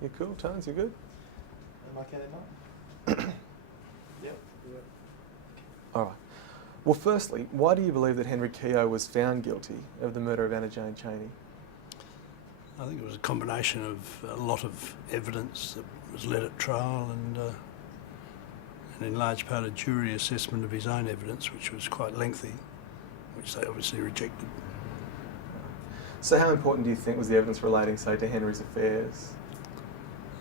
You cool, Tones? You good? Am I counting up? Yep. All right. Well, firstly, why do you believe that Henry Keogh was found guilty of the murder of Anna Jane Chaney? I think it was a combination of a lot of evidence that was led at trial and in large part a jury assessment of his own evidence, which was quite lengthy, which they obviously rejected. So how important do you think was the evidence relating, say, to Henry's affairs?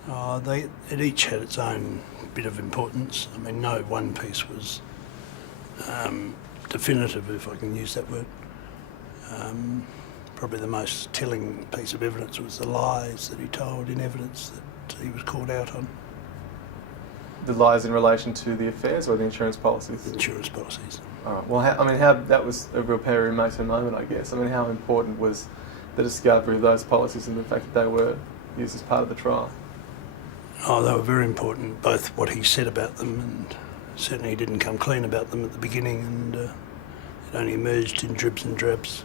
It each had its own bit of importance. I mean, no one piece was definitive, if I can use that word. Probably the most telling piece of evidence was the lies that he told in evidence that he was caught out on. The lies in relation to the affairs or the insurance policies? The insurance policies. All right. Well, how that was a real Perry Mason moment, I guess. I mean, how important was the discovery of those policies and the fact that they were used as part of the trial? Oh, they were very important, both what he said about them, and certainly he didn't come clean about them at the beginning, and it only emerged in dribs and drabs.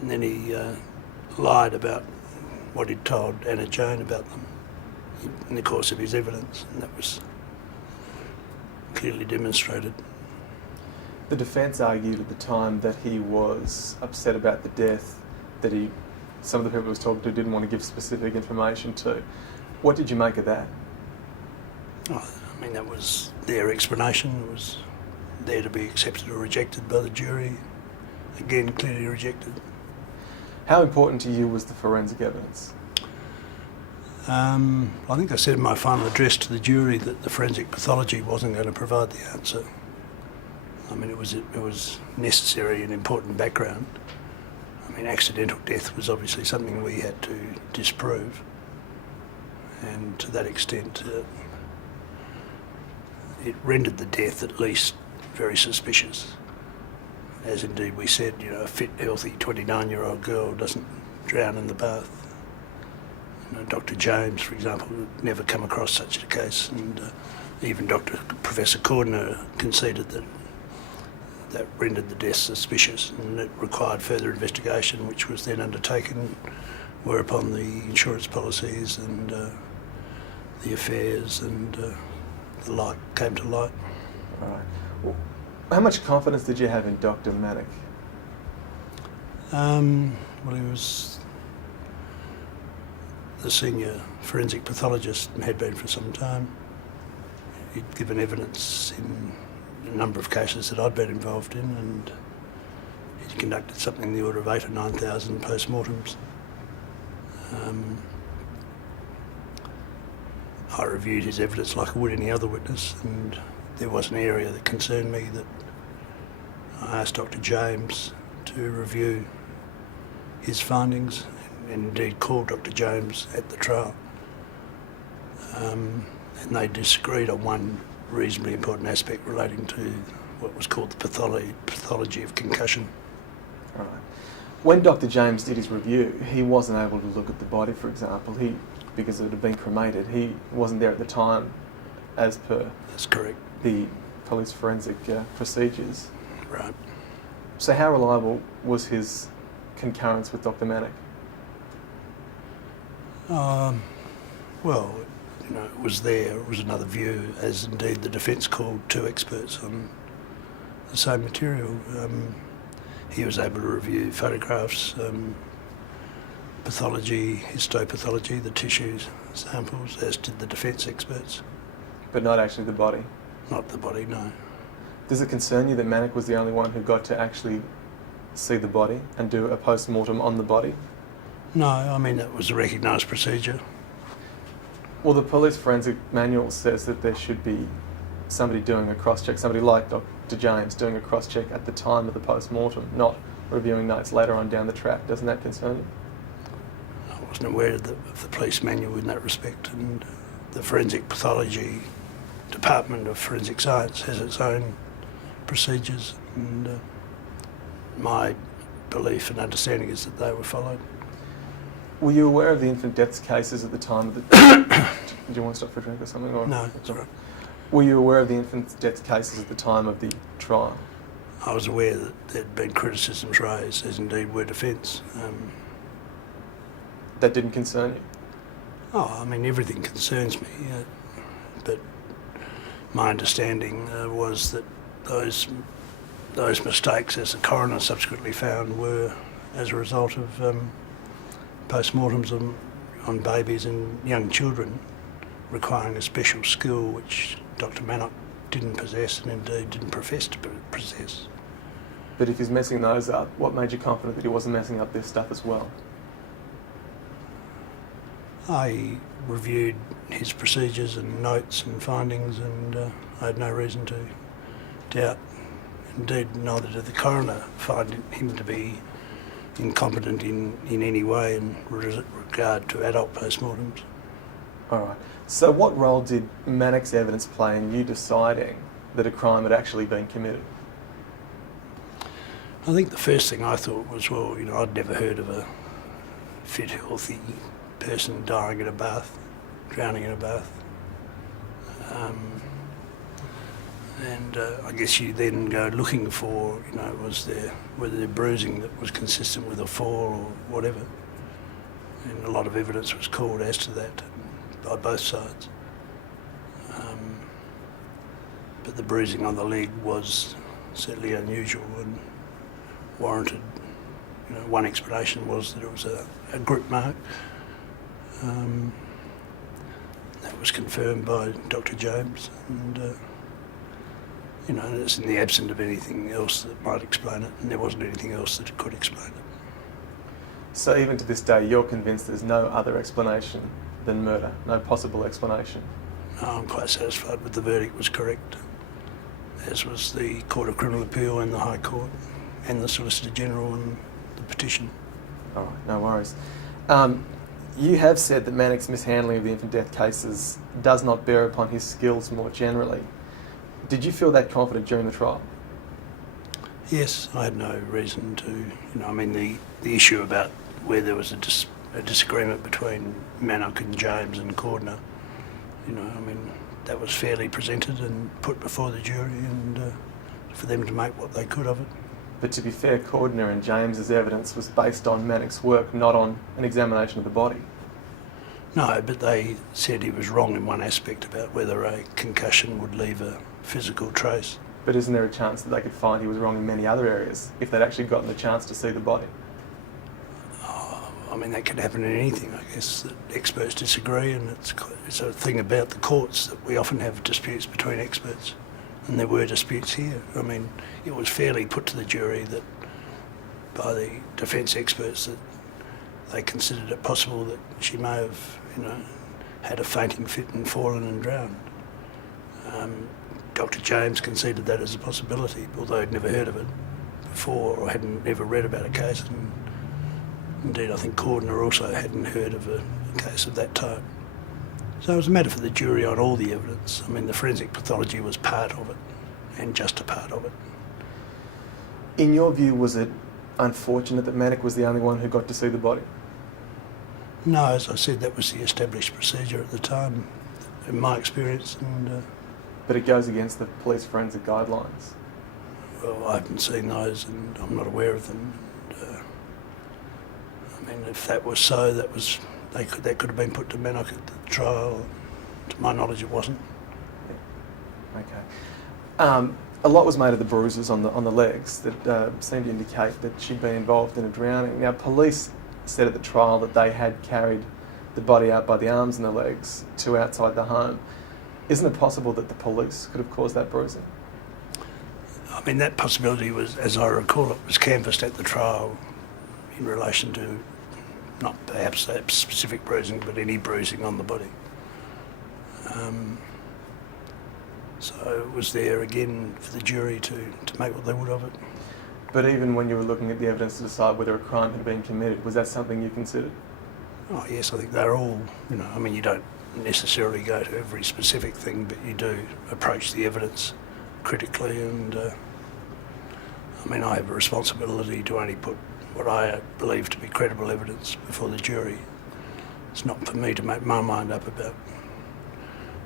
And then he lied about what he'd told Anna Jane about them in the course of his evidence, and that was clearly demonstrated. The defence argued at the time that he was upset about the death, that some of the people he was talking to didn't want to give specific information to. What did you make of that? Oh, I mean, that was their explanation. It was there to be accepted or rejected by the jury. Again, clearly rejected. How important to you was the forensic evidence? I think I said in my final address to the jury that the forensic pathology wasn't going to provide the answer. I mean, it was necessary and important background. I mean, accidental death was obviously something we had to disprove, and to that extent, it rendered the death at least very suspicious. As indeed we said, you know, a fit, healthy 29-year-old girl doesn't drown in the bath. You know, Dr. James, for example, had never come across such a case, and even Professor Cordner conceded that rendered the death suspicious, and it required further investigation, which was then undertaken, whereupon the insurance policies and the affairs and the like came to light. All right. Well, how much confidence did you have in Dr. Manock? Well, he was the senior forensic pathologist and had been for some time. He'd given evidence in a number of cases that I'd been involved in, and he'd conducted something in the order of 8,000 or 9,000 post-mortems. I reviewed his evidence like I would any other witness, and there was an area that concerned me that I asked Dr. James to review his findings, and indeed called Dr. James at the trial. And they disagreed on one reasonably important aspect relating to what was called the pathology of concussion. All right. When Dr. James did his review, he wasn't able to look at the body, for example, because it had been cremated. He wasn't there at the time, as per That's correct. the police forensic procedures. Right. So how reliable was his concurrence with Dr. Manock? Well, you know, it was there. It was another view, as indeed the defence called two experts on the same material. He was able to review photographs, pathology, histopathology, the tissues, samples, as did the defence experts. But not actually the body? Not the body, no. Does it concern you that Manock was the only one who got to actually see the body and do a post-mortem on the body? No, I mean, that was a recognised procedure. Well, the police forensic manual says that there should be somebody doing a cross-check, somebody like Dr. James doing a cross-check at the time of the post-mortem, not reviewing notes later on down the track. Doesn't that concern you? I wasn't aware of the police manual in that respect, and the forensic pathology department of forensic science has its own procedures, and my belief and understanding is that they were followed. Were you aware of the infant deaths cases at the time of the... Did you want to stop for a drink or something? Or? No, it's all right. Were you aware of the infant deaths cases at the time of the trial? I was aware that there had been criticisms raised, as indeed were defence. That didn't concern you? Oh, I mean, everything concerns me, but my understanding was that those mistakes, as the coroner subsequently found, were as a result of post-mortems on babies and young children requiring a special skill which Dr. Manock didn't possess and indeed didn't profess to possess. But if he's messing those up, what made you confident that he wasn't messing up this stuff as well? I reviewed his procedures and notes and findings, and I had no reason to doubt. Indeed, neither did the coroner find him to be incompetent in any way in regard to adult postmortems. All right. So what role did Manock's evidence play in you deciding that a crime had actually been committed? I think the first thing I thought was, well, you know, I'd never heard of a fit, healthy person dying in a bath, drowning in a bath. And I guess you then go looking for, you know, whether there bruising that was consistent with a fall or whatever. And a lot of evidence was called as to that by both sides. But the bruising on the leg was certainly unusual and warranted. You know, one explanation was that it was a grip mark. That was confirmed by Dr. James, and you know, it's in the absence of anything else that might explain it, and there wasn't anything else that could explain it. So even to this day, you're convinced there's no other explanation than murder, no possible explanation? No, I'm quite satisfied with the verdict was correct, as was the Court of Criminal Appeal and the High Court, and the Solicitor General and the petition. All right, no worries. You have said that Manock's mishandling of the infant death cases does not bear upon his skills more generally. Did you feel that confident during the trial? Yes, I had no reason to. You know, I mean, the issue about where there was a disagreement between Manock and James and Cordner, you know, I mean, that was fairly presented and put before the jury, and for them to make what they could of it. But to be fair, Cordner and James's evidence was based on Manock's work, not on an examination of the body. No, but they said he was wrong in one aspect about whether a concussion would leave a physical trace. But isn't there a chance that they could find he was wrong in many other areas if they'd actually gotten the chance to see the body? Oh, I mean, that could happen in anything, I guess, that experts disagree, and it's a thing about the courts that we often have disputes between experts. And there were disputes here. I mean, it was fairly put to the jury that by the defence experts that they considered it possible that she may have, you know, had a fainting fit and fallen and drowned. Dr. James conceded that as a possibility, although he'd never heard of it before or hadn't ever read about a case. And indeed, I think Cordner also hadn't heard of a case of that type. So it was a matter for the jury on all the evidence. I mean, the forensic pathology was part of it, and just a part of it. In your view, was it unfortunate that Manock was the only one who got to see the body? No, as I said, that was the established procedure at the time, in my experience. And But it goes against the police forensic guidelines. well, I haven't seen those, and I'm not aware of them. And, I mean, if that was so, that could have been put to Manock at the trial. To my knowledge, it wasn't. Yeah. Okay. A lot was made of the bruises on the legs that seemed to indicate that she'd been involved in a drowning. Now, police said at the trial that they had carried the body out by the arms and the legs to outside the home. Isn't it possible that the police could have caused that bruising? I mean, that possibility was, as I recall it, was canvassed at the trial in relation to not perhaps that specific bruising, but any bruising on the body. So it was there again for the jury to make what they would of it. But even when you were looking at the evidence to decide whether a crime had been committed, was that something you considered? Oh yes, I think they're all, you know, I mean, you don't necessarily go to every specific thing, but you do approach the evidence critically, and I mean, I have a responsibility to only put what I believe to be credible evidence before the jury. It's not for me to make my mind up about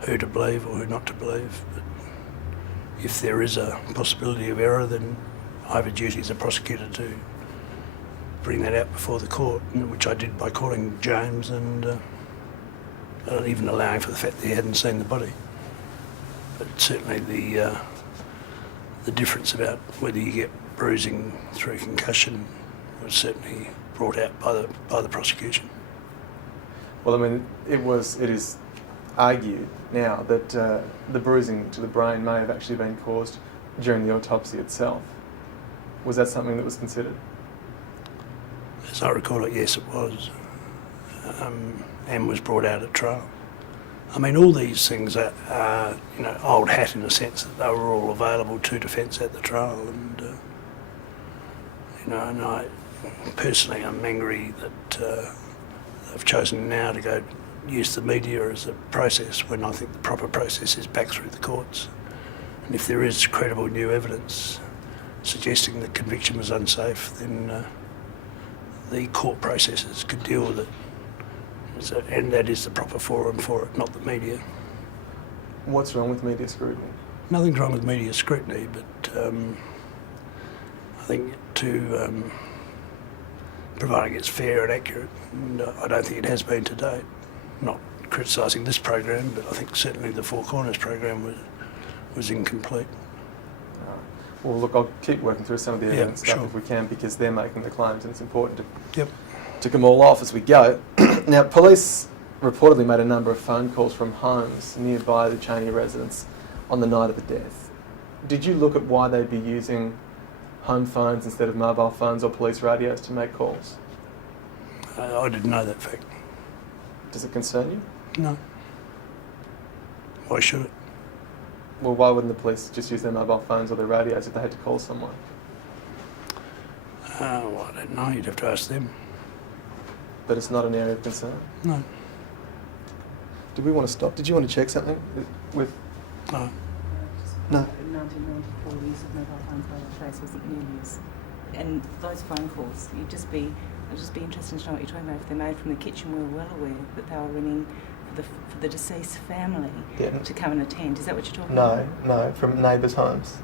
who to believe or who not to believe, but if there is a possibility of error, then I have a duty as a prosecutor to bring that out before the court, which I did by calling James and even allowing for the fact that he hadn't seen the body. But certainly the difference about whether you get bruising through concussion was certainly brought out by the prosecution. Well, I mean, it is argued now that the bruising to the brain may have actually been caused during the autopsy itself. Was that something that was considered? As I recall it, yes, it was. And was brought out at trial. I mean, all these things are old hat in the sense that they were all available to defence at the trial, and and I personally am angry that they've chosen now to go use the media as a process when I think the proper process is back through the courts. And if there is credible new evidence suggesting the conviction was unsafe, then the court processes could deal with it. And that is the proper forum for it, not the media. What's wrong with media scrutiny? Nothing's wrong with media scrutiny, but I think to providing it's fair and accurate, and I don't think it has been to date. Not criticising this program, but I think certainly the Four Corners program was incomplete. Well, look, I'll keep working through some of the evidence stuff sure. if we can, because they're making the claims and it's important to Yep. tick them all off as we go. Now, police reportedly made a number of phone calls from homes nearby the Chaney residence on the night of the death. Did you look at why they'd be using home phones instead of mobile phones or police radios to make calls? I didn't know that fact. Does it concern you? No. Why should it? Well, why wouldn't the police just use their mobile phones or their radios if they had to call someone? Well, I don't know. You'd have to ask them. But it's not an area of concern. No. Did we want to stop? Did you want to check something with... No. No. In 1994, the use of mobile phones by the police wasn't nearly as... And those phone calls, I'd just be interested to know what you're talking about. If they're made from the kitchen, we were well aware that they were ringing for the deceased family to come and attend. Is that what you're talking about? No, from neighbours' homes.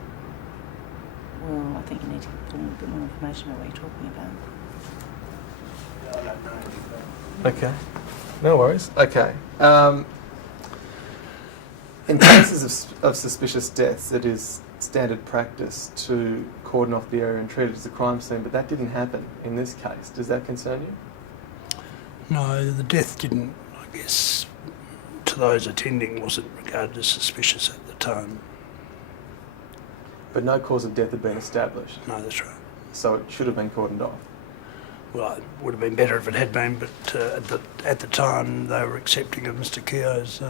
Well, I think you need to give them a bit more information about what you're talking about. I don't know. Okay. No worries. Okay. In cases of suspicious deaths, it is standard practice to cordon off the area and treat it as a crime scene, but that didn't happen in this case. Does that concern you? No, the death didn't, I guess, to those attending, wasn't regarded as suspicious at the time. But no cause of death had been established, No, that's right. so it should have been cordoned off. Well, it would have been better if it had been, but at the time they were accepting of Mr. Keogh's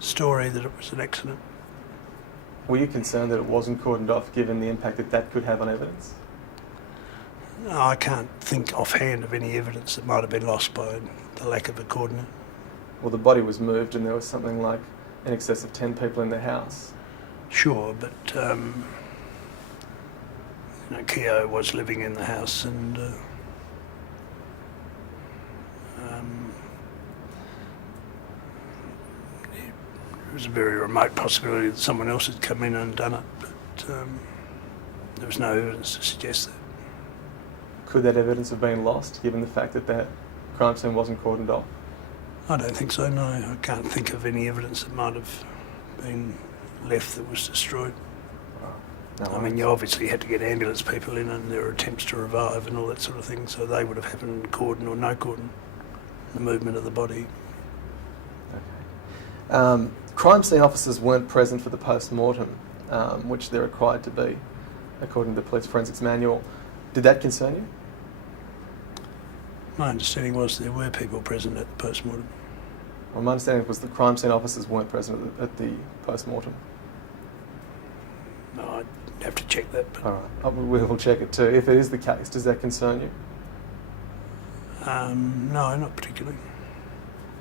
story that it was an accident. Were you concerned that it wasn't cordoned off given the impact that that could have on evidence? No, I can't think offhand of any evidence that might have been lost by the lack of a coordinate. Well, the body was moved and there was something like in excess of 10 people in the house. Sure, but Keogh was living in the house, and it was a very remote possibility that someone else had come in and done it, but there was no evidence to suggest that. Could that evidence have been lost given the fact that that crime scene wasn't cordoned off? I don't think so, no. I can't think of any evidence that might have been left that was destroyed. No, I mean, you obviously had to get ambulance people in, and there were attempts to revive and all that sort of thing, so they would have happened cordon or no cordon, the movement of the body. Okay. Crime scene officers weren't present for the post-mortem, which they're required to be, according to the Police Forensics Manual. Did that concern you? My understanding was there were people present at the post-mortem. Well, my understanding was the crime scene officers weren't present at the post-mortem. No, I'd have to check that. But All right, we'll check it too. If it is the case, does that concern you? no, not particularly.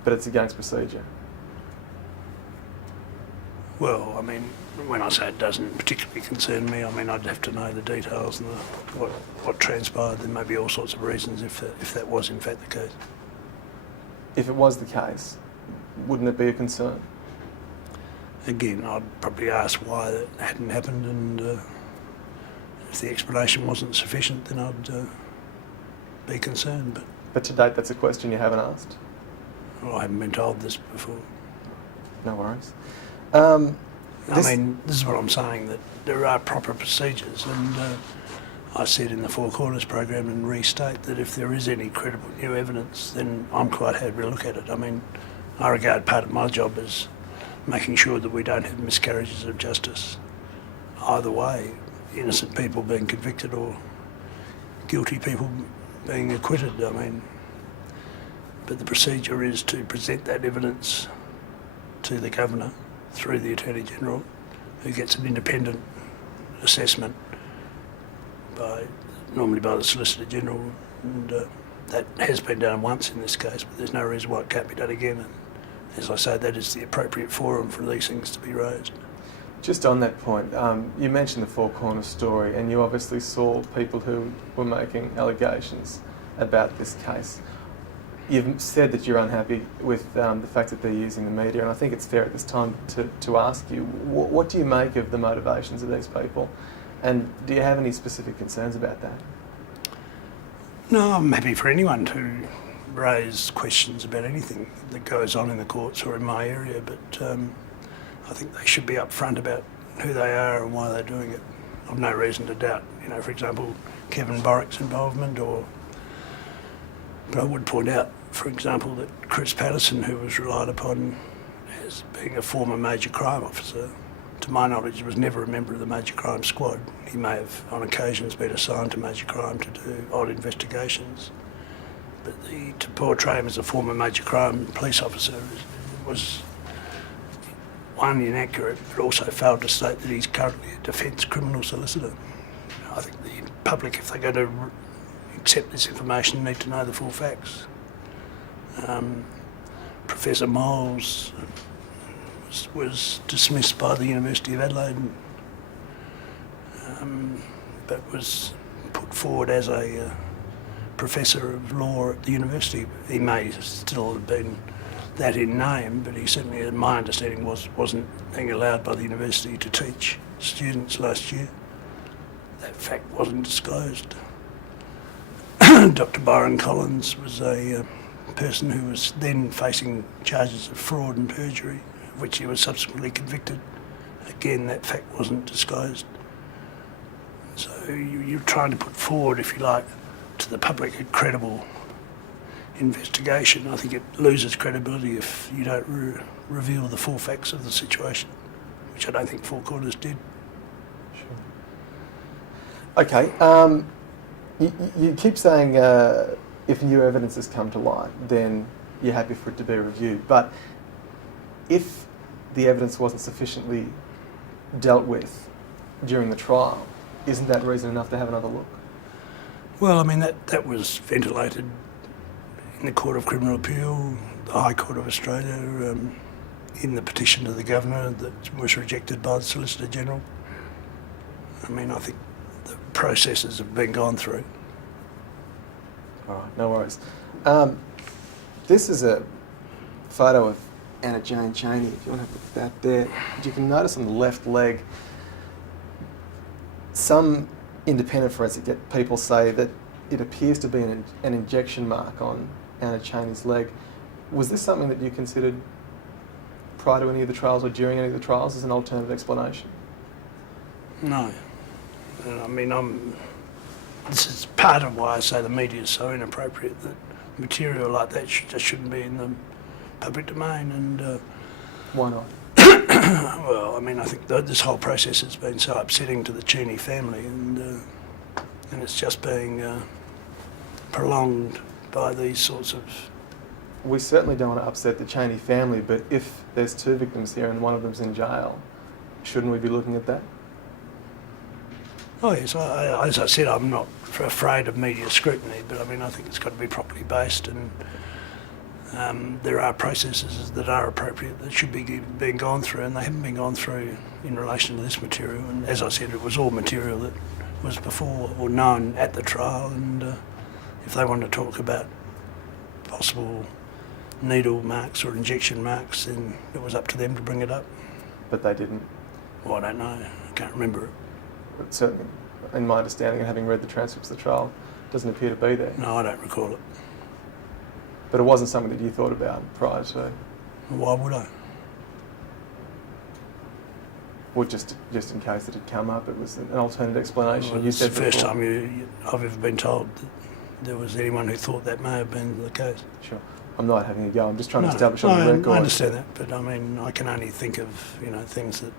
But it's against procedure. Well, I mean, when I say it doesn't particularly concern me, I mean, I'd have to know the details and what transpired. There may be all sorts of reasons if that was in fact the case. If it was the case, wouldn't it be a concern? Again, I'd probably ask why that hadn't happened, and if the explanation wasn't sufficient, then I'd be concerned. But to date, that's a question you haven't asked. Well, I haven't been told this before. No worries. This is what I'm saying, that there are proper procedures, and I said in the Four Corners program and restate that if there is any credible new evidence, then I'm quite happy to look at it. I mean, I regard part of my job as making sure that we don't have miscarriages of justice. Either way, innocent people being convicted or guilty people being acquitted, I mean. But the procedure is to present that evidence to the Governor through the Attorney-General, who gets an independent assessment normally by the Solicitor-General, and that has been done once in this case, but there's no reason why it can't be done again. And as I say, that is the appropriate forum for these things to be raised. Just on that point, you mentioned the Four Corners story, and you obviously saw people who were making allegations about this case. You've said that you're unhappy with the fact that they're using the media, and I think it's fair at this time to ask you, what do you make of the motivations of these people, and do you have any specific concerns about that? No, I'm happy for anyone to raise questions about anything that goes on in the courts or in my area, but I think they should be upfront about who they are and why they're doing it. I've no reason to doubt, for example, Kevin Borrick's involvement, but I would point out, for example, that Chris Patterson, who was relied upon as being a former major crime officer, to my knowledge was never a member of the major crime squad. He may have on occasions been assigned to major crime to do odd investigations, but to portray him as a former major crime police officer was, one, inaccurate, but also failed to state that he's currently a defence criminal solicitor. I think the public, if they're going to accept this information, need to know the full facts. Professor Miles was dismissed by the University of Adelaide, but was put forward as a professor of law at the university. He may still have been that in name, but he certainly, my understanding, wasn't being allowed by the university to teach students last year. That fact wasn't disclosed. Dr. Byron Collins was a person who was then facing charges of fraud and perjury, of which he was subsequently convicted. Again, that fact wasn't disclosed. So you're trying to put forward, if you like, to the public a credible investigation. I think it loses credibility if you don't reveal the full facts of the situation, which I don't think Four Corners did. Sure. Okay. You keep saying if new evidence has come to light, then you're happy for it to be reviewed. But if the evidence wasn't sufficiently dealt with during the trial, isn't that reason enough to have another look? Well, I mean, that was ventilated in the Court of Criminal Appeal, the High Court of Australia, in the petition to the Governor that was rejected by the Solicitor General. I mean, I think the processes have been gone through. All right, no worries. This is a photo of Anna Jane Chaney, if you want to have a look at that there. You can notice on the left leg, some independent forensic people say that it appears to be an injection mark on Anna Chaney's leg. Was this something that you considered prior to any of the trials or during any of the trials as an alternative explanation? No. I mean, this is part of why I say the media is so inappropriate, that material like that just shouldn't be in the public domain. And why not? well, I mean, I think this whole process has been so upsetting to the Cheney family, and it's just being prolonged by these sorts of... We certainly don't want to upset the Cheney family, but if there's two victims here and one of them's in jail, shouldn't we be looking at that? Oh yes, as I said, I'm not afraid of media scrutiny, but I mean, I think it's got to be properly based, and there are processes that are appropriate that should be being gone through, and they haven't been gone through in relation to this material. And as I said, it was all material that was before or known at the trial, and if they want to talk about possible needle marks or injection marks, then it was up to them to bring it up. But they didn't? Well, I don't know. I can't remember it. But certainly, in my understanding and having read the transcripts of the trial, it doesn't appear to be there. No, I don't recall it. But it wasn't something that you thought about prior to. Why would I? Well, just in case it had come up, it was an alternate explanation. Well, You it's the said first before. time I've ever been told that there was anyone who thought that may have been the case. Sure. I'm not having a go. I'm just trying No, to establish on the record. I understand that, but I mean, I can only think of things that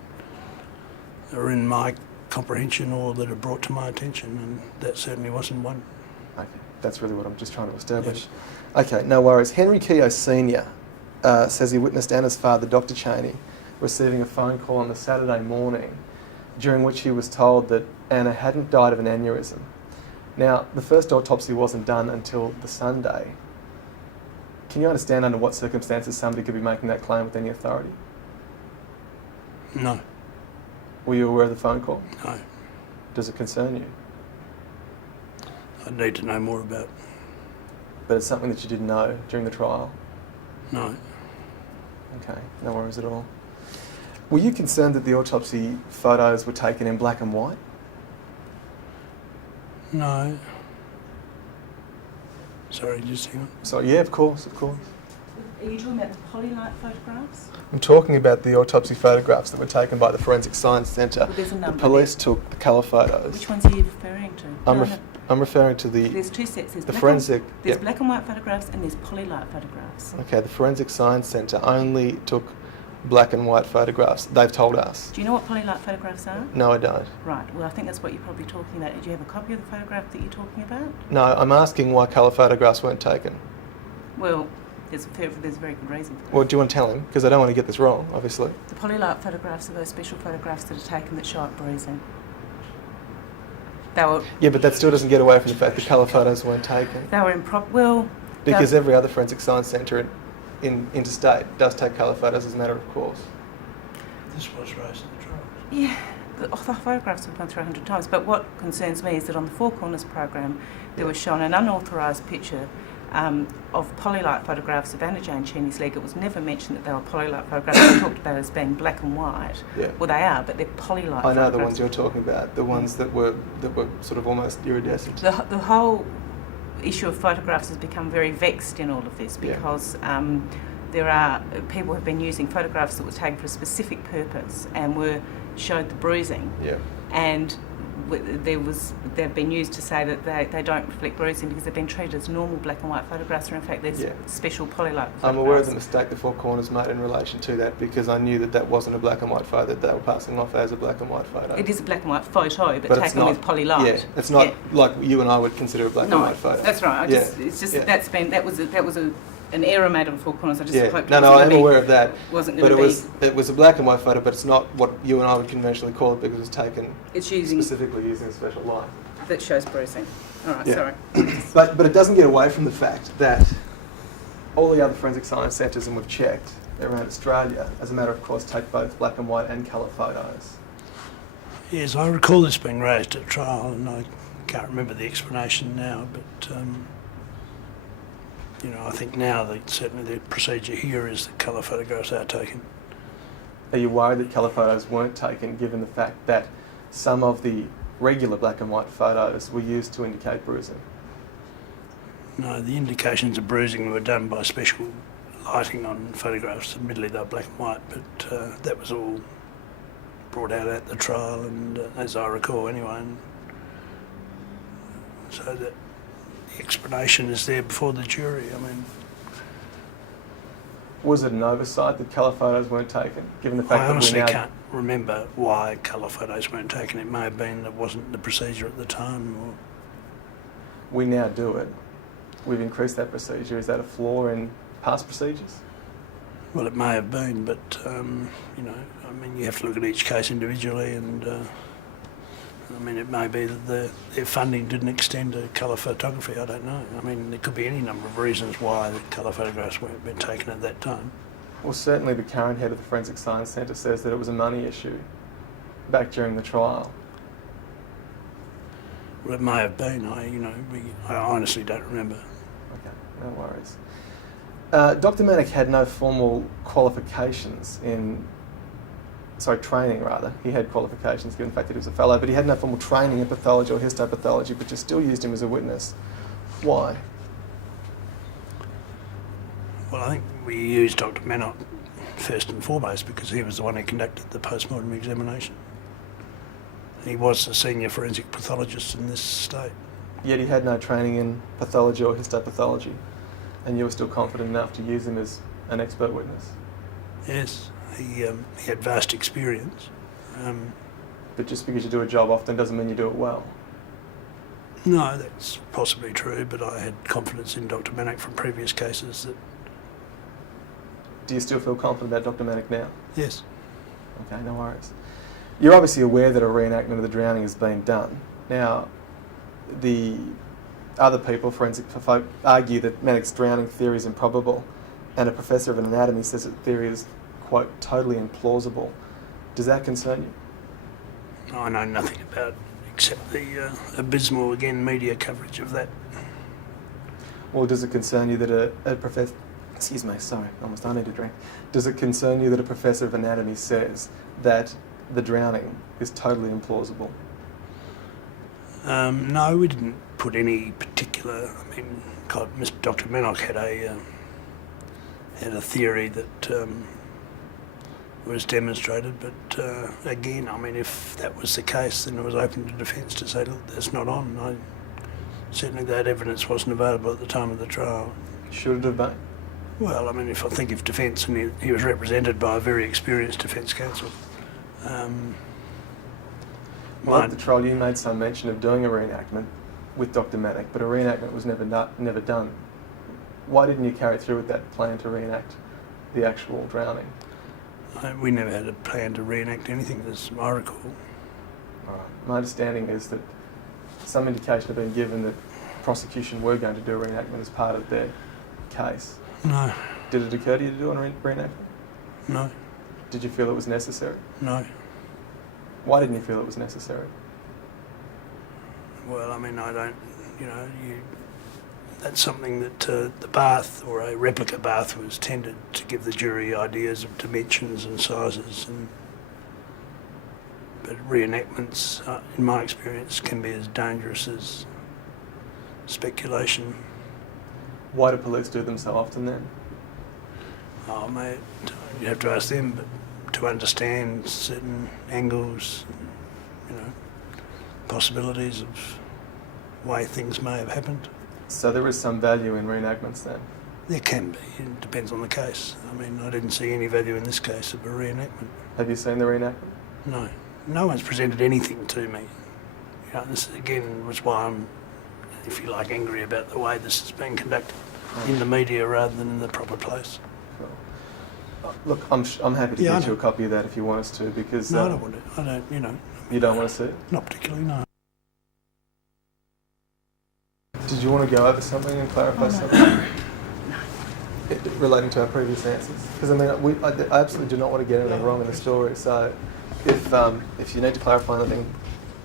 are in my comprehension or that are brought to my attention, and that certainly wasn't one. Okay, that's really what I'm just trying to establish. Okay, no worries. Henry Keogh Sr. Says he witnessed Anna's father, Dr. Cheney, receiving a phone call on the Saturday morning, during which he was told that Anna hadn't died of an aneurysm. Now, the first autopsy wasn't done until the Sunday. Can you understand under what circumstances somebody could be making that claim with any authority? No, Were you aware of the phone call? no. Does it concern you? I'd need to know more about. But it's something that you didn't know during the trial? No, Okay, no worries at all. Were you concerned that the autopsy photos were taken in black and white? no. Sorry, just hang on. So, yeah, of course, of course. Are you talking about the polylight photographs? I'm talking about the autopsy photographs that were taken by the Forensic Science Centre. Well, there's a The number police took the colour photos. Which ones are you referring to? I'm referring to the There's two sets. There's the black forensic. There's yeah. black and white photographs and there's polylight photographs. Okay, the Forensic Science Centre only took black and white photographs. They've told us. Do you know what polylight photographs are? No, I don't. Right. Well, I think that's what you're probably talking about. Do you have a copy of the photograph that you're talking about? No, I'm asking why colour photographs weren't taken. Well, there's a very good reason for that. Well, do you want to tell him? Because I don't want to get this wrong, obviously. The polylight photographs are those special photographs that are taken that show up bruising. They were Yeah, but that still doesn't get away from the fact that colour photos weren't taken. well. Because every other Forensic Science Centre in interstate does take colour photos as a matter of course. This was raised at the trial. Yeah, the photographs have gone through 100 times. But what concerns me is that on the Four Corners program, there was shown an unauthorised picture of polylight photographs of Anna Jane Cheney's leg. It was never mentioned that they were polylight photographs. They talked about it as being black and white. Yeah. Well, they are, but they're polylight I know photographs. the ones you're talking about, the ones that were sort of almost iridescent. The whole issue of photographs has become very vexed in all of this Yeah. because there are people have been using photographs that were taken for a specific purpose and showed the bruising, Yeah. and they've been used to say that they don't reflect bruising because they've been treated as normal black and white photographs, or in fact there's Yeah. special polylight photographs. I'm aware of the mistake the Four Corners made in relation to that because I knew that wasn't a black and white photo, that they were passing off as a black and white photo. It is a black and white photo, but it's taken not, with polylight. Yeah, it's not like you and I would consider a black and white photo. That's right. That was an error made on Four Corners. I just hoped No, I am aware of that. Wasn't But going to be. it was a black and white photo, but it's not what you and I would conventionally call it because it was taken It's using specifically using a special light. that shows bruising. All right, Yeah. sorry. But it doesn't get away from the fact that all the other forensic science centres, and we've checked around Australia, as a matter of course, take both black and white and colour photos. Yes, I recall this being raised at trial, and I can't remember the explanation now, but I think now that certainly the procedure here is that colour photographs are taken. Are you worried that colour photos weren't taken, given the fact that some of the regular black and white photos were used to indicate bruising? No, the indications of bruising were done by special lighting on photographs. Admittedly, they were black and white, but that was all brought out at the trial, and as I recall anyway. And so that the explanation is there before the jury. I mean, Was it an oversight that colour photos weren't taken, given the fact I that honestly we now... can't remember why colour photos weren't taken. It may have been that wasn't the procedure at the time. Or We now do it. We've increased that procedure. Is that a flaw in past procedures? well, it may have been, but you have to look at each case individually, and it may be that their funding didn't extend to colour photography. I don't know. I mean, there could be any number of reasons why the colour photographs weren't been taken at that time. Well, certainly the current head of the Forensic Science Centre says that it was a money issue back during the trial. Well, it may have been. I honestly don't remember. Okay, no worries. Dr. Manick had no formal qualifications training rather. He had qualifications given the fact that he was a fellow, but he had no formal training in pathology or histopathology, but you still used him as a witness. Why? Well, I think we used Dr. Manock first and foremost because he was the one who conducted the post-mortem examination. He was the senior forensic pathologist in this state. Yet he had no training in pathology or histopathology, and you were still confident enough to use him as an expert witness. Yes, he had vast experience. But just because you do a job often doesn't mean you do it well. No, that's possibly true, but I had confidence in Dr. Manock from previous cases that... Do you still feel confident about Dr. Manock now? Yes. Okay, no worries. You're obviously aware that a reenactment of the drowning has been done. Now, the other people, forensic folk, argue that Manock's drowning theory is improbable, and a professor of anatomy says that the theory is, quote, totally implausible. Does that concern you? I know nothing about it except the abysmal, again, media coverage of that. Or does it concern you that a professor... Excuse me, sorry, almost I need a drink. Does it concern you that a professor of anatomy says that the drowning is totally implausible? No, we didn't put any particular... I mean, God, Dr. Manock had a theory that was demonstrated, but again, I mean, if that was the case, then it was open to defence to say, look, that's not on. Certainly that evidence wasn't available at the time of the trial. Should it have been? Well, I mean, if I think of defence, and he was represented by a very experienced defence counsel. Well, at the trial, you made some mention of doing a reenactment with Dr. Manock, but a reenactment was never done. Why didn't you carry through with that plan to reenact the actual drowning? We never had a plan to reenact anything, as I recall. All right. My understanding is that some indication had been given that prosecution were going to do a reenactment as part of their case. No. Did it occur to you to do a reenactment? No. Did you feel it was necessary? No. Why didn't you feel it was necessary? Well, I mean, I don't, that's something that the bath, or a replica bath, was tended to give the jury ideas of dimensions and sizes. But reenactments, in my experience, can be as dangerous as speculation. Why do police do them so often then? Oh, mate, you have to ask them, but to understand certain angles, possibilities of way things may have happened. So there is some value in reenactments then? There can be. It depends on the case. I mean, I didn't see any value in this case of a reenactment. Have you seen the reenactment? No. No one's presented anything to me. This again was why I'm, if you like, angry about the way this has been conducted in the media rather than in the proper place. Cool. Look, I'm happy to get you a copy of that if you want us to, because... No, I don't want it. I don't, You don't want to see it? Not particularly, no. Did you want to go over something and clarify something? Relating to our previous answers? Because I mean, I absolutely do not want to get anything wrong in the story, so if you need to clarify anything,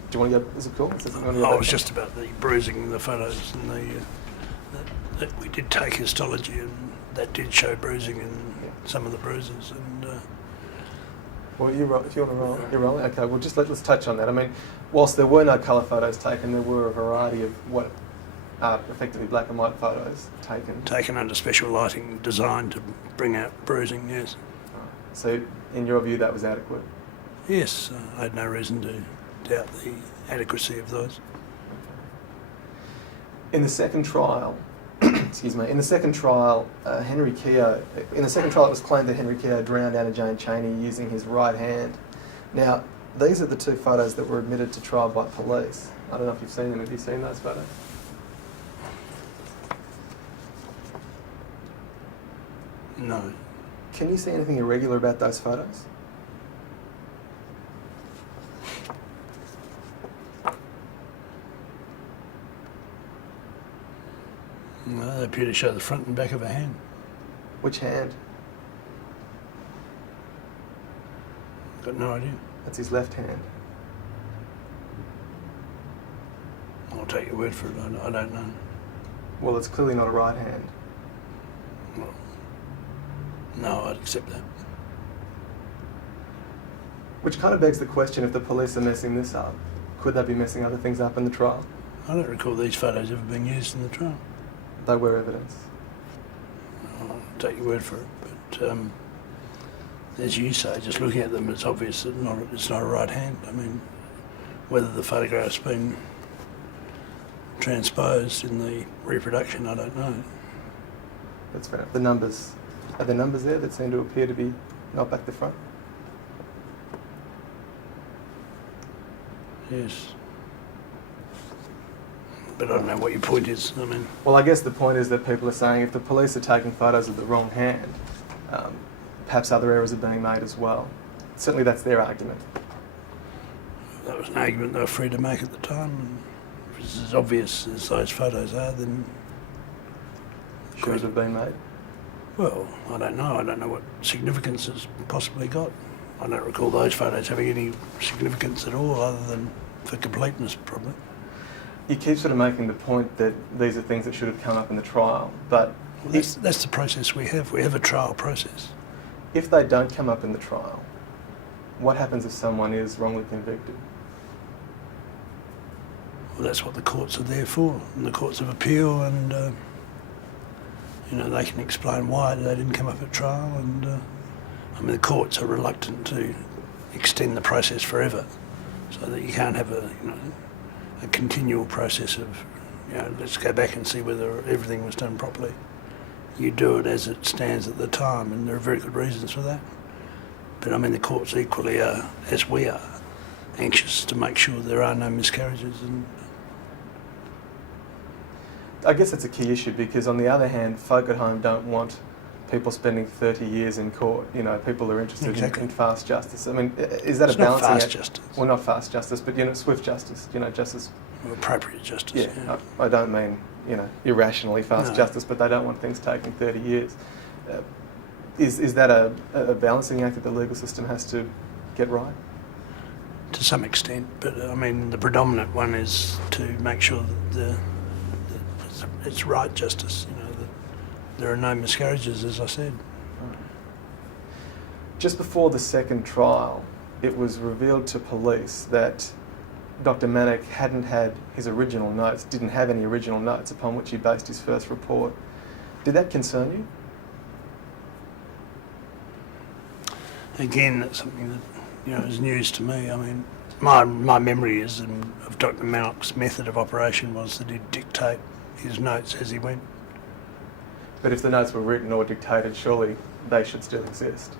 do you want to go, is it cool? It was just about the bruising in the photos and that we did take histology and that did show bruising in some of the bruises. And well, if you want to roll, you're rolling? Okay, well just let's touch on that. I mean, whilst there were no colour photos taken, there were a variety of what are effectively black and white photos taken. Taken under special lighting designed to bring out bruising, yes. So in your view that was adequate? Yes, I had no reason to doubt the adequacy of those. In the second trial, excuse me, in the second trial, Henry Keogh, in the second trial it was claimed that Henry Keogh drowned Anna Jane Chaney using his right hand. Now, these are the two photos that were admitted to trial by police. I don't know if you've seen them. Have you seen those photos? No. Can you see anything irregular about those photos? No, they appear to show the front and back of a hand. Which hand? Got no idea. That's his left hand. I'll take your word for it. I don't know. Well, it's clearly not a right hand. Well, no, I'd accept that. Which kind of begs the question, if the police are messing this up, could they be messing other things up in the trial? I don't recall these photos ever being used in the trial. They were evidence. take your word for it. But as you say, just looking at them, it's obvious that it's not a right hand. I mean, whether the photograph's been transposed in the reproduction, I don't know. That's fair enough. The numbers, are there numbers there that seem to appear to be not back the front? Yes. But I don't know what your point is. I mean, Well, I guess the point is that people are saying if the police are taking photos of the wrong hand, perhaps other errors are being made as well. Certainly that's their argument. that was an argument they were free to make at the time. And if it's as obvious as those photos are, then Should it have been made? well, I don't know. I don't know what significance it's possibly got. I don't recall those photos having any significance at all, other than for completeness, probably. You keep sort of making the point that these are things that should have come up in the trial, but Well, that's the process we have. We have a trial process. if they don't come up in the trial, what happens if someone is wrongly convicted? Well, that's what the courts are there for, and the courts of appeal, and they can explain why they didn't come up at trial. And I mean, the courts are reluctant to extend the process forever, so that you can't have a continual process of let's go back and see whether everything was done properly. You do it as it stands at the time, and there are very good reasons for that. But I mean, the courts equally are, as we are, anxious to make sure there are no miscarriages. And I guess that's a key issue because on the other hand, folk at home don't want people spending 30 years in court. People are interested Exactly. in fast justice. I mean, is that it's a not balancing fast act? justice, Well, not fast justice, but swift justice. Justice. or appropriate justice. Yeah, I don't mean irrationally fast No. justice, but they don't want things taking 30 years. Is that a balancing act that the legal system has to get right? To some extent, but I mean, the predominant one is to make sure that it's right justice. That there are no miscarriages, as I said. Just before the second trial, it was revealed to police that Dr. Manick hadn't had his original notes, didn't have any original notes upon which he based his first report. Did that concern you? Again, that's something that is news to me. I mean, my memory is of Dr. Manick's method of operation was that he'd dictate his notes as he went. But if the notes were written or dictated, surely they should still exist.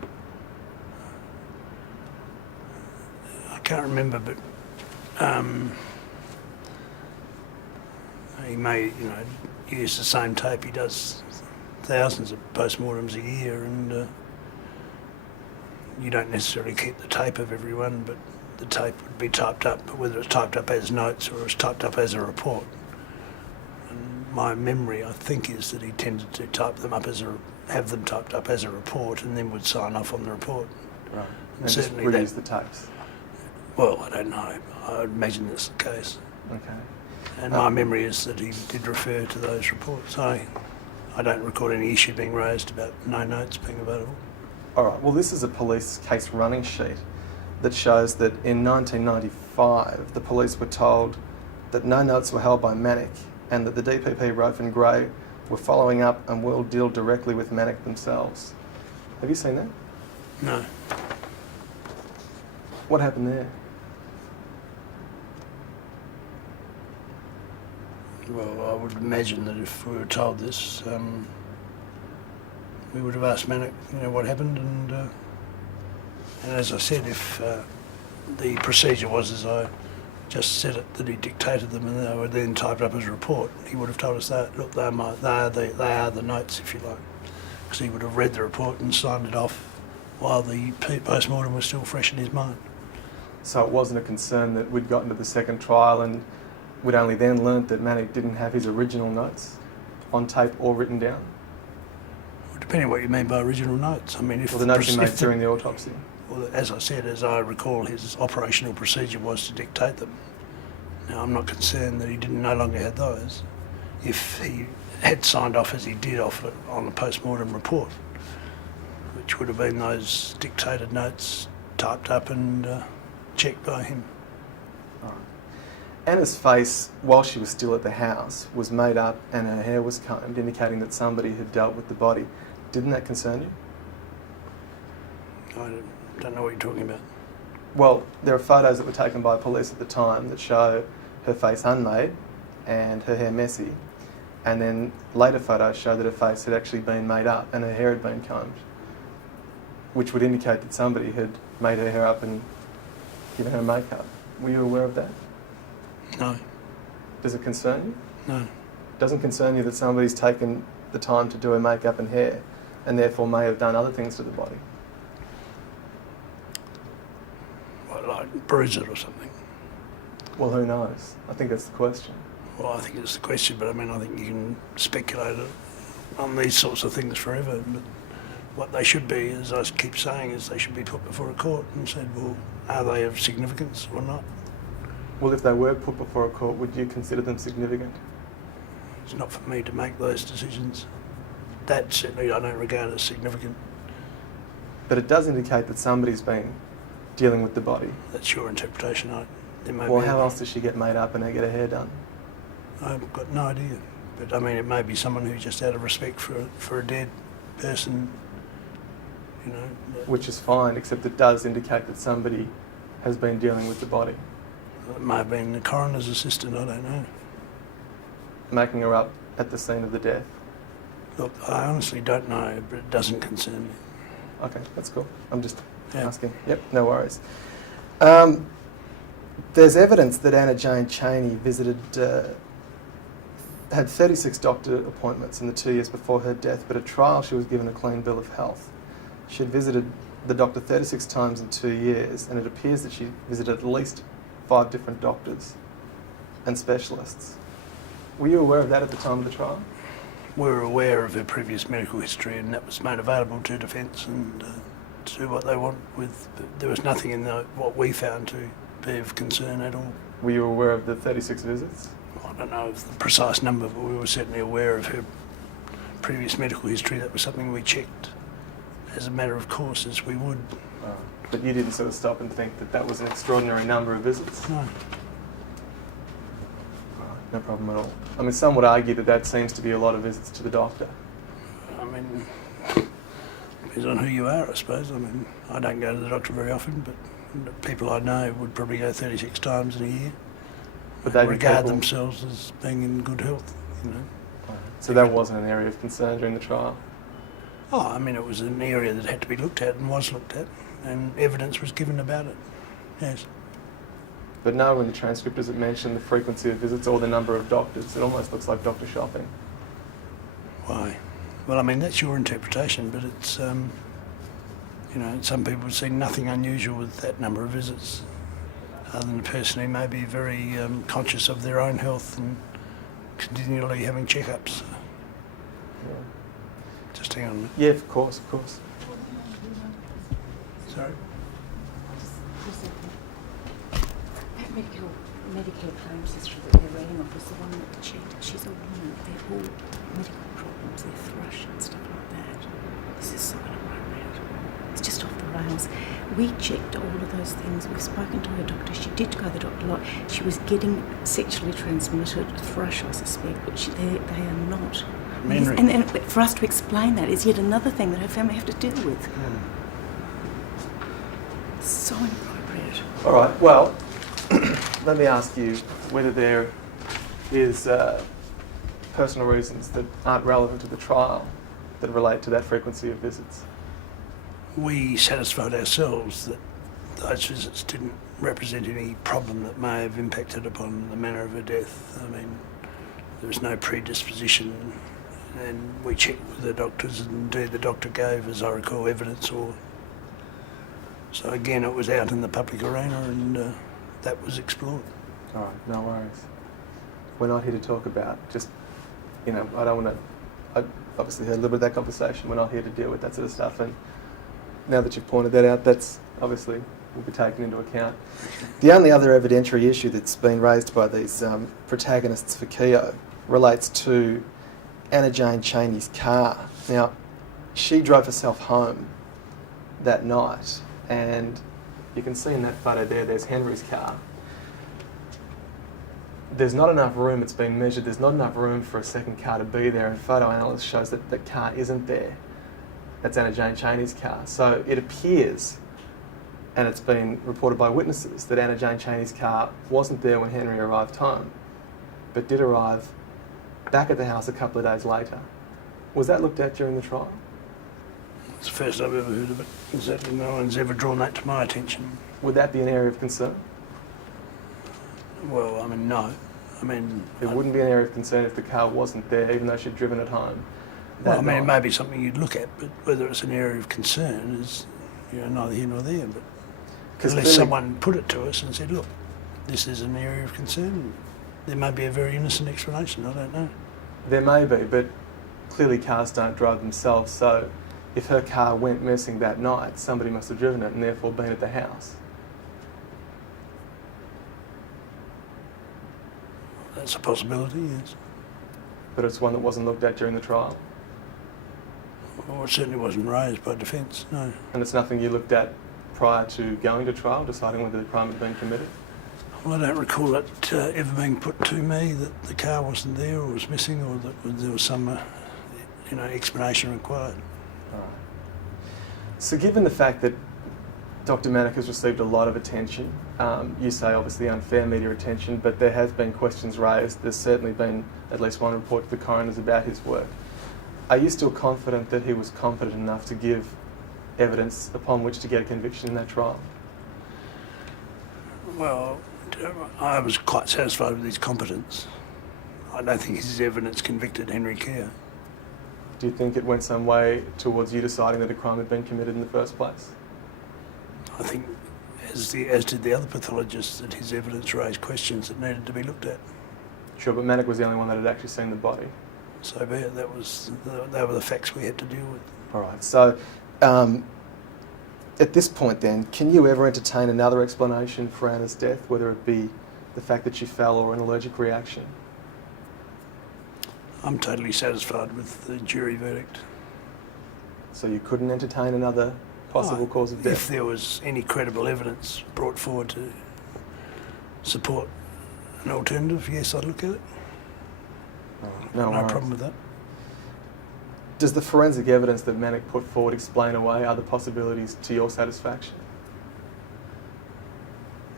I can't remember, but he may, use the same tape. He does thousands of postmortems a year, and you don't necessarily keep the tape of everyone, but the tape would be typed up, but whether it's typed up as notes or it's typed up as a report. And my memory, I think, is that he tended to have them typed up as a report, and then would sign off on the report. Right. And And just certainly reuse the tapes. Well, I don't know. I would imagine that's the case. Okay. And my memory is that he did refer to those reports. I don't record any issue being raised about no notes being available. All right. Well, this is a police case running sheet that shows that in 1995, the police were told that no notes were held by Manick and that the DPP, Rofe and Gray, were following up and will deal directly with Manick themselves. Have you seen that? No. What happened there? Well, I would imagine that if we were told this, we would have asked Manick, what happened, and as I said, if the procedure was as I just said it, that he dictated them and they were then typed up as a report, he would have told us that, look, they are the notes, if you like, because he would have read the report and signed it off while the post-mortem was still fresh in his mind. So it wasn't a concern that we'd gotten to the second trial and we'd only then learnt that Manick didn't have his original notes on tape or written down? Well, depending on what you mean by original notes. I mean, if Or the notes he made if during the autopsy? Well, as I said, as I recall, his operational procedure was to dictate them. Now, I'm not concerned that he no longer had those. If he had signed off as he did on the post-mortem report, which would have been those dictated notes typed up and checked by him. All right. Anna's face, while she was still at the house, was made up and her hair was combed, indicating that somebody had dealt with the body. Didn't that concern you? I don't know what you're talking about. Well, there are photos that were taken by police at the time that show her face unmade and her hair messy, and then later photos show that her face had actually been made up and her hair had been combed, which would indicate that somebody had made her hair up and given her makeup. Were you aware of that? No, Does it concern you? no. Doesn't concern you that somebody's taken the time to do her makeup and hair and therefore may have done other things to the body? What, like bruise it or something? Well, who knows? I think that's the question. Well, I think it's the question, but I mean, I think you can speculate on these sorts of things forever. But what they should be, as I keep saying, is they should be put before a court and said, well, are they of significance or not? Well, if they were put before a court, would you consider them significant? It's not for me to make those decisions. That certainly I don't regard as significant. But it does indicate that somebody's been dealing with the body. That's your interpretation. There may Well, be how else does she get made up and get her hair done? I've got no idea. But I mean, it may be someone who just out of respect for a dead person, you know. Which is fine, except it does indicate that somebody has been dealing with the body. It may have been the coroner's assistant, I don't know. Making her up at the scene of the death. Look, I honestly don't know, but it doesn't concern me. Okay, that's cool. I'm just Yeah. asking. Yep, no worries. There's evidence that Anna Jane Chaney had 36 doctor appointments in the 2 years before her death, but at trial she was given a clean bill of health. She had visited the doctor 36 times in 2 years, and it appears that she visited at least 5 different doctors and specialists. Were you aware of that at the time of the trial? We were aware of her previous medical history, and that was made available to defence and to do what they want with. There was nothing in what we found to be of concern at all. Were you aware of the 36 visits? I don't know of the precise number, but we were certainly aware of her previous medical history. That was something we checked as a matter of course, as we would. But you didn't sort of stop and think that that was an extraordinary number of visits? No. No problem at all. I mean, some would argue that that seems to be a lot of visits to the doctor. I mean, depends on who you are, I suppose. I mean, I don't go to the doctor very often, but the people I know would probably go 36 times in a year. But they regard themselves as being in good health, you know. So that wasn't an area of concern during the trial? Oh, I mean, it was an area that had to be looked at and was looked at, and evidence was given about it, yes. But no, in the transcript does it mention the frequency of visits or the number of doctors? It almost looks like doctor shopping. Why? Well, I mean, that's your interpretation, but it's, you know, some people have seen nothing unusual with that number of visits, other than a person who may be very conscious of their own health and continually having checkups. Yeah. Just hang on a minute. Yeah, of course, of course. Sorry? That Medicare claims history that they're reading off is the one that checked. She's a woman. They're all medical problems. They're thrush and stuff like that. This is so inappropriate. It's just off the rails. We checked all of those things. We've spoken to her doctor. She did go to the doctor a lot. She was getting sexually transmitted thrush, I suspect, but they are not. Henry. And for us to explain that is yet another thing that her family have to deal with. So inappropriate. All right, well, let me ask you whether there is personal reasons that aren't relevant to the trial that relate to that frequency of visits. We satisfied ourselves that those visits didn't represent any problem that may have impacted upon the manner of her death. I mean, there was no predisposition, and we checked with the doctors, and indeed the doctor gave, as I recall, evidence. So again, it was out in the public arena, and that was explored. All right, no worries. We're not here to talk about just, you know, I don't want to, I obviously heard a little bit of that conversation. We're not here to deal with that sort of stuff, and now that you've pointed that out, that's obviously will be taken into account. The only other evidentiary issue that's been raised by these protagonists for Keogh relates to Anna Jane Chaney's car. Now, she drove herself home that night, and you can see in that photo there's Henry's car. There's not enough room, it's been measured, there's not enough room for a second car to be there, and photo analysis shows that the car isn't there. that's Anna Jane Chaney's car. So it appears, and it's been reported by witnesses, that Anna Jane Chaney's car wasn't there when Henry arrived home, but did arrive back at the house a couple of days later. Was that looked at during the trial? It's the first I've ever heard of it. Exactly, no one's ever drawn that to my attention. Would that be an area of concern? Well, I mean, no. I mean... It wouldn't be an area of concern if the car wasn't there, even though she'd driven it home. Well, I mean, it may be something you'd look at, but whether it's an area of concern is, neither here nor there. But unless someone put it to us and said, look, this is an area of concern, there may be a very innocent explanation, I don't know. There may be, but clearly cars don't drive themselves, so if her car went missing that night, somebody must have driven it and therefore been at the house. That's a possibility, yes. But it's one that wasn't looked at during the trial. Well, it certainly wasn't raised by defence, no. And it's nothing you looked at prior to going to trial, deciding whether the crime had been committed? Well, I don't recall it ever being put to me that the car wasn't there or was missing, or that there was some, explanation required. All right. So given the fact that Dr. Manock has received a lot of attention, you say obviously unfair media attention, but there have been questions raised. There's certainly been at least one report to the coroners about his work. Are you still confident that he was competent enough to give evidence upon which to get a conviction in that trial? Well, I was quite satisfied with his competence. I don't think his evidence convicted Henry Keogh. Do you think it went some way towards you deciding that a crime had been committed in the first place? I think, as did the other pathologists, that his evidence raised questions that needed to be looked at. Sure, but Manock was the only one that had actually seen the body. So be it. They were the facts we had to deal with. All right, so at this point then, can you ever entertain another explanation for Anna's death, whether it be the fact that she fell or an allergic reaction? I'm totally satisfied with the jury verdict. So you couldn't entertain another possible cause of death? If there was any credible evidence brought forward to support an alternative, yes, I'd look at it. No problem with that. Does the forensic evidence that Manock put forward explain away other possibilities to your satisfaction?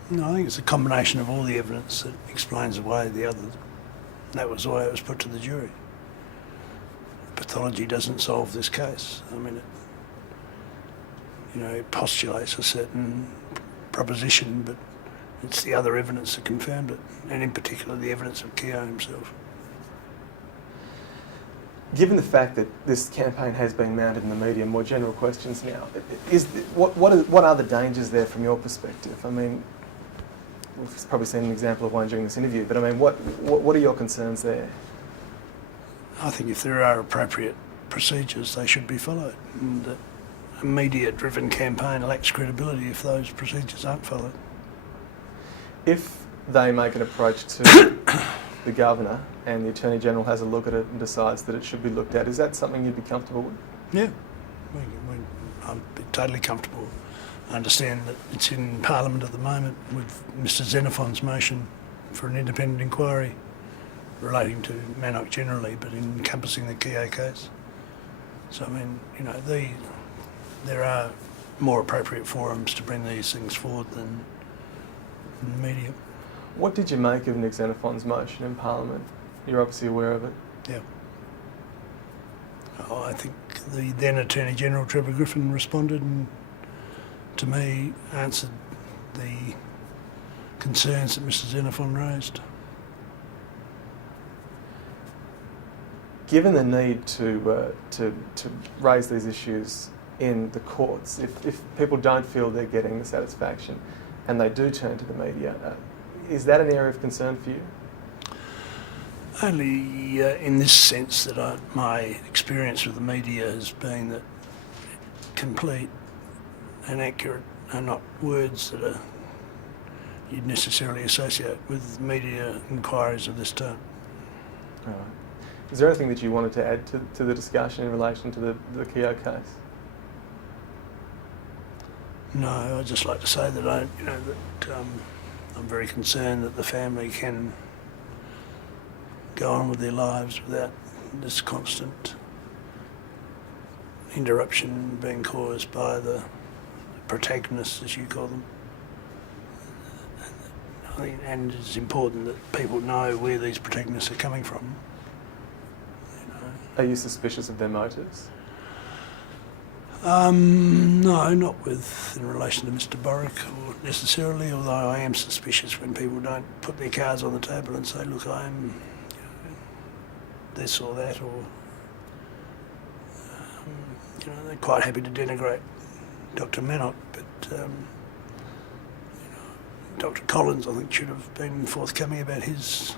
No, I think it's a combination of all the evidence that explains away the others. That was the way it was put to the jury. Pathology doesn't solve this case. I mean, it postulates a certain proposition, but it's the other evidence that confirmed it, and in particular the evidence of Keogh himself. Given the fact that this campaign has been mounted in the media, more general questions now, what are the dangers there from your perspective? I mean, we've probably seen an example of one during this interview, but I mean, what are your concerns there? I think if there are appropriate procedures, they should be followed. And that a media-driven campaign lacks credibility if those procedures aren't followed. If they make an approach to the Governor and the Attorney-General has a look at it and decides that it should be looked at, is that something you'd be comfortable with? Yeah, I'm totally comfortable. I understand that it's in Parliament at the moment with Mr Xenophon's motion for an independent inquiry relating to Manock generally, but encompassing the Keogh case. So, I mean, there are more appropriate forums to bring these things forward than in the media. What did you make of Nick Xenophon's motion in Parliament? You're obviously aware of it. Yeah. I think the then Attorney-General, Trevor Griffin, responded and, to me, answered the concerns that Mr Xenophon raised. Given the need to raise these issues in the courts, if people don't feel they're getting the satisfaction and they do turn to the media, is that an area of concern for you? Only in this sense that my experience with the media has been that complete and accurate are not words that you'd necessarily associate with media inquiries of this type. All right. Is there anything that you wanted to add to the discussion in relation to the Keogh case? No, I'd just like to say that I'm very concerned that the family can go on with their lives without this constant interruption being caused by the protagonists, as you call them. I think, and it's important that people know where these protagonists are coming from. You know. Are you suspicious of their motives? No, not in relation to Mr. Borwick or necessarily, although I am suspicious when people don't put their cards on the table and say, look, I'm this or that, or they're quite happy to denigrate Dr. Manock, but Dr. Collins, I think, should have been forthcoming about his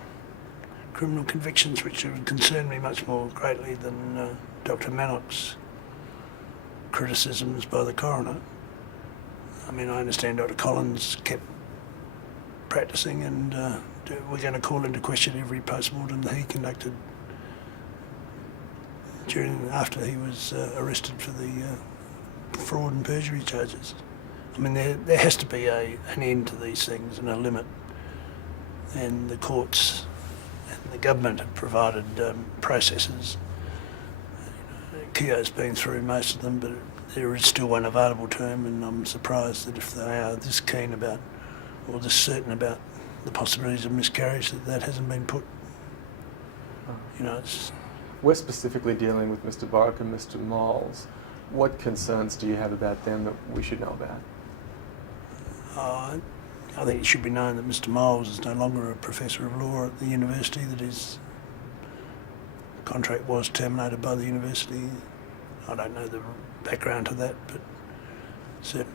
criminal convictions, which would concern me much more greatly than Dr. Manock's criticisms by the coroner. I mean, I understand Dr. Collins kept practising, and we're going to call into question every post-mortem that he conducted after he was arrested for the fraud and perjury charges. I mean, there has to be an end to these things and a limit, and the courts and the government have provided processes. Keogh's been through most of them, but there is still one available to him, and I'm surprised that if they are this keen about, or this certain about the possibilities of miscarriage, that hasn't been put. We're specifically dealing with Mr. Borwick and Mr. Miles. What concerns do you have about them that we should know about? I think it should be known that Mr. Miles is no longer a professor of law at the university, that his contract was terminated by the university. I don't know the background to that, but certainly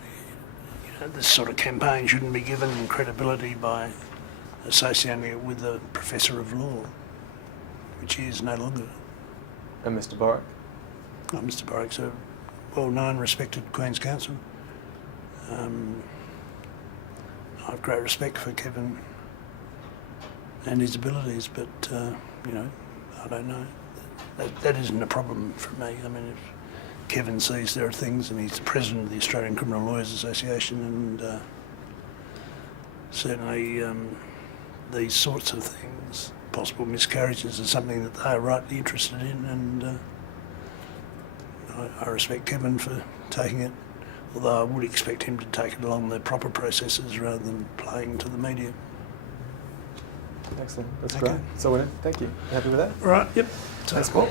this sort of campaign shouldn't be given credibility by associating it with a professor of law, which he is no longer. And Mr. Borwick? Oh, Mr. Borwick's a well-known, respected Queen's Counsel. I have great respect for Kevin and his abilities, but I don't know. That isn't a problem for me. I mean, if Kevin sees there are things, and he's the president of the Australian Criminal Lawyers Association, and certainly these sorts of things, possible miscarriages, are something that they are rightly interested in, and I respect Kevin for taking it, although I would expect him to take it along the proper processes rather than playing to the media. Excellent. That's Okay. great. So, thank you. You happy with that? Right, yep. Thanks, Paul.